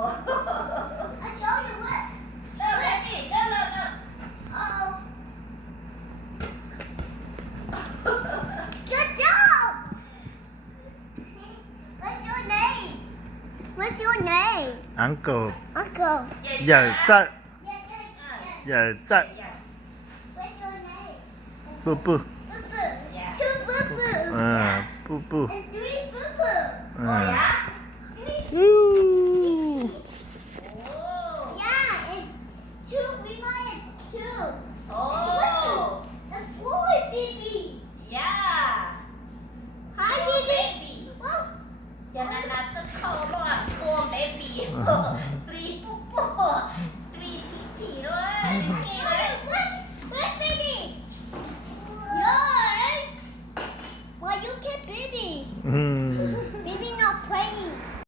I show you what. No, baby. No, no, no. Uh-oh. Good job. What's your name? What's your name? Uncle Uncle. Dở giận Yeah, yeah. Dở giận What's your name? Boo boo Boo Boo. Yeah. 2 Boo Boo. Boo boo And 3 Boo Boo. Oh, yeah? 3. Woo. Oh. Yeah, and 2. We wanted 2. Oh. And 4 baby. Yeah. Hi, Oh, baby. baby. Oh, Cho nên là sẽ khâu loạn cô baby. 3 poo. 3 chi rồi. Kì đấy. what baby? Yours. Why you keep baby? Ừ. Baby not playing.